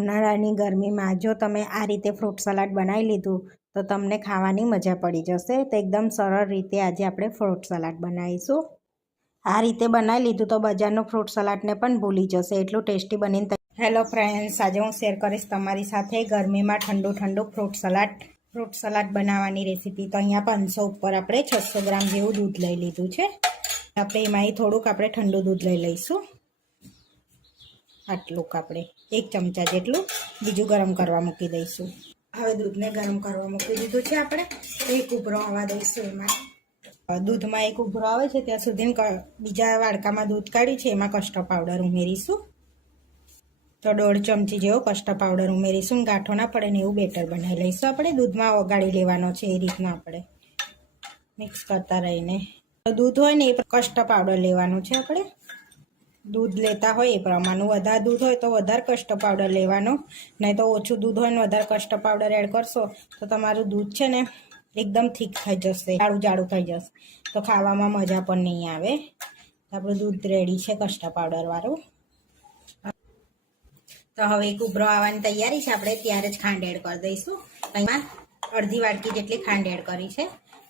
ઉનાળાની ગરમીમાં જો તમે આ રીતે ફ્રૂટ સલાડ બનાવી લીધું તો તમને ખાવાની મજા પડી જશે. તો એકદમ સરળ રીતે આજે આપણે ફ્રૂટ સલાડ બનાવીશું. આ રીતે બનાવી લીધું તો બજારનું ફ્રૂટ સલાડને પણ ભૂલી જશે, એટલું ટેસ્ટી બનીને. હેલો ફ્રેન્ડ્સ, આજે હું શેર કરીશ તમારી સાથે ગરમીમાં ઠંડુ ફ્રૂટ સલાડ બનાવવાની રેસીપી. તો અહીંયા 500 ઉપર આપણે 600 ગ્રામ જેવું દૂધ લઈ લીધું છે. આપણે એમાંય થોડુંક આપણે ઠંડુ દૂધ લઈ લઈશું. આટલું આપણે 1 ચમચા જેટલું બીજું ગરમ કરવા મૂકી દઈશું. હવે દૂધને ગરમ કરવા મૂકી દીધું છે. આપણે એક ઉભરો આવવા દઈશું. એમાં દૂધમાં એક ઉભરો આવે છે ત્યાં સુધી બીજા વાડકામાં દૂધ કાઢ્યું છે, એમાં કસ્ટર્ડ પાવડર ઉમેરીશું. તો 1.5 ચમચી જેવો કસ્ટર્ડ પાવડર ઉમેરીશું. ગાંઠો ના પડે ને એવું બેટર બનાવી લઈશું. આપણે દૂધમાં ઓગાળી લેવાનો છે, એ રીતના આપણે મિક્સ કરતા રહીને. દૂધ હોય ને એ કસ્ટર્ડ પાવડર લેવાનું છે. આપણે દૂધ લેતા હોય એ પ્રમાણનું, વધારે દૂધ હોય તો વધારે કસ્ટર્ડ પાવડર લેવાનો, નહીં તો ઓછું દૂધ હોય ને વધારે કસ્ટર્ડ પાવડર એડ કરશો તો તમારું દૂધ છે ને એકદમ થીક થઈ જશે, જાડું થઈ જશે, તો ખાવામાં મજા પણ નહીં આવે. આપણું દૂધ રેડી છે કસ્ટર્ડ પાવડરવાળું. તો હવે એક ઉભરો આવવાની તૈયારી છે. આપણે ત્યારે જ ખાંડ એડ કરી દઈશું. એમાં અડધી વાટકી જેટલી ખાંડ એડ કરી છે.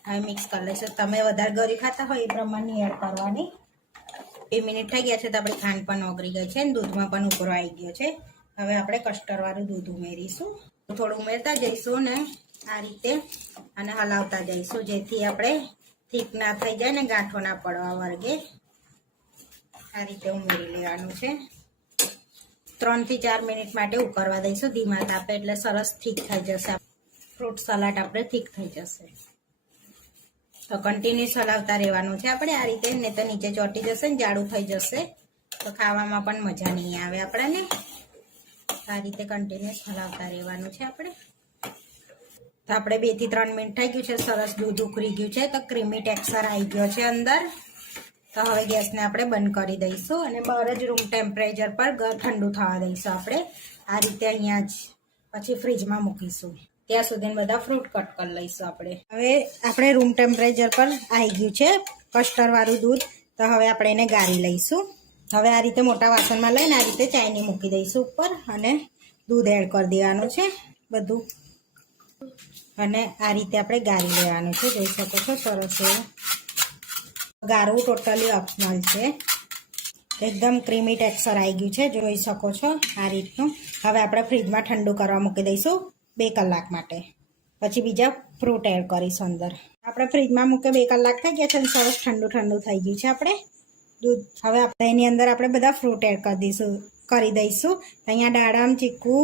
હવે મિક્સ કરી લઈશું. તમે વધારે ગળી ખાતા હોય એ પ્રમાણની એડ કરવાની. 2 મિનિટ થઈ ગયા છે તો આપણી ખાંડ પણ ઓગળી ગઈ છે અને દૂધમાં પણ ઉભરો આવી ગયો છે. હવે આપણે કસ્ટર્ડવાળું દૂધ ઉમેરીશું. થોડું ઉમેરતા જઈશું ને આ રીતે અને હલાવતા જઈશું, જેથી આપણે થીક ના થઈ જાય ને ગાંઠો ના પડવા વર્ગે. આ રીતે ઉમેરી લેવાનું છે. 3 થી 4 મિનિટ માટે ઉકળવા દઈશું ધીમા તાપે, એટલે સરસ થીક થઈ જશે. ફ્રૂટ સલાડ આપણે થીક થઈ જશે. તો કન્ટિન્યુઅસ હલાવતા રહેવાનું છે આપણે આ રીતે, ને તો નીચે ચોંટી જશે ને જાડું થઈ જશે, તો ખાવામાં પણ મજા નહીં આવે આપણને. આ રીતે કન્ટિન્યુઅસ હલાવતા રહેવાનું છે આપણે. તો આપણે 2 થી 3 મિનિટ થઈ ગયું છે. સરસ દૂધ ઉકળી ગયું છે, તો ક્રીમી ટેક્સચર આવી ગયો છે અંદર. તો હવે ગેસને આપણે બંધ કરી દઈશું અને બહાર જ રૂમ ટેમ્પરેચર પર ઠંડુ થવા દઈશું આપણે આ રીતે. અહીંયા જ પછી ફ્રીજમાં મૂકીશું. ત્યાં સુધી બધા ફ્રૂટ કટ કરી લઈશું આપણે. હવે આપણે રૂમ ટેમ્પરેચર પર આવી ગયું છે કસ્ટર્ડવાળું દૂધ. તો હવે આપણે એને ગાળી લઈશું. હવે આ રીતે મોટા વાસણમાં લઈને આ રીતે ચાયની મૂકી દઈશું ઉપર અને દૂધ એડ કરી દેવાનું છે બધું, અને આ રીતે આપણે ગાળી લેવાનું છે. જોઈ શકો છો સરસ એવું. ગાળવું ટોટલી ઓપ્શનલ છે. એકદમ ક્રીમી ટેક્સચર આવી ગયું છે, જોઈ શકો છો આ રીતનું. હવે આપણે ફ્રીજમાં ઠંડુ કરવા મૂકી દઈશું 2 કલાક માટે. પછી બીજા ફ્રૂટ એડ કરીશું અંદર. આપણે ફ્રીજમાં મૂકે 2 કલાક થઈ ગયા છે અને સરસ ઠંડુ થઈ ગયું છે આપણે દૂધ. હવે આપણે એની અંદર આપણે બધા ફ્રૂટ એડ કરી દઈશું. અહીંયા દાડમ, ચીકુ,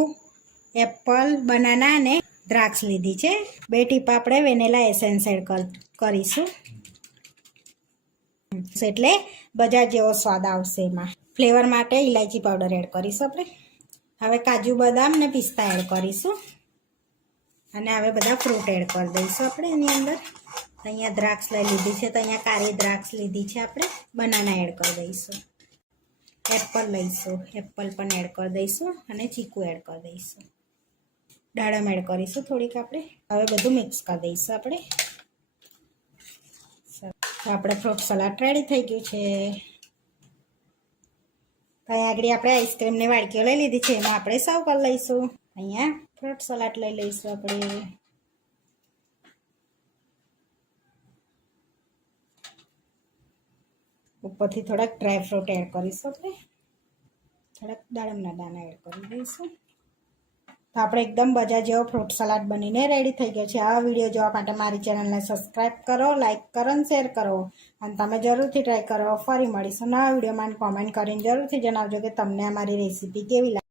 એપલ, બનાના અને દ્રાક્ષ લીધી છે. 2 ટીપા આપણે વેનીલા એસેન્સ એડ કરીશું, એટલે બજાર જેવો સ્વાદ આવશે. એમાં ફ્લેવર માટે ઇલાયચી પાવડર એડ કરીશું આપણે. હવે કાજુ, બદામ ને પિસ્તા એડ કરીશું અને હવે બધા ફ્રૂટ એડ કરી દઈશું આપણે એની અંદર. અહીંયા દ્રાક્ષ લઈ લીધી છે, તો અહીંયા કાળી દ્રાક્ષ લીધી છે આપણે. બનાના એડ કરી દઈશું. એપલ લઈશું, એપલ પણ એડ કરી દઈશું અને ચીકુ એડ કરી દઈશું. દાડમ એડ કરીશું થોડીક આપણે. હવે બધું મિક્સ કરી દઈશું આપણે. આપણે ફ્રૂટ સલાડ રેડી થઈ ગયું છે. અહીંયા આગળ આપણે આઈસ્ક્રીમની વાડકીઓ લઈ લીધી છે, એમાં આપણે સર્વ કરી લઈશું. અહીંયા ફ્રૂટ સલાડ લઈ લઈશું આપણે. ઉપરથી થોડાક ડ્રાય ફ્રૂટ એડ કરીશું આપણે. થોડાક દાડમના દાણા એડ કરી દઈશું. તો આપણે એકદમ બજાર જેવો ફ્રૂટ સલાડ બનીને રેડી થઈ ગયો છે. આ વિડીયો જોવા માટે મારી ચેનલને સબસ્ક્રાઈબ કરો, લાઇક કરો અને શેર કરો, અને તમે જરૂરથી ટ્રાય કરો. ફરી મળીશું નવા વિડીયોમાં. કોમેન્ટ કરીને જરૂરથી જણાવજો કે તમને અમારી રેસીપી કેવી લાગે.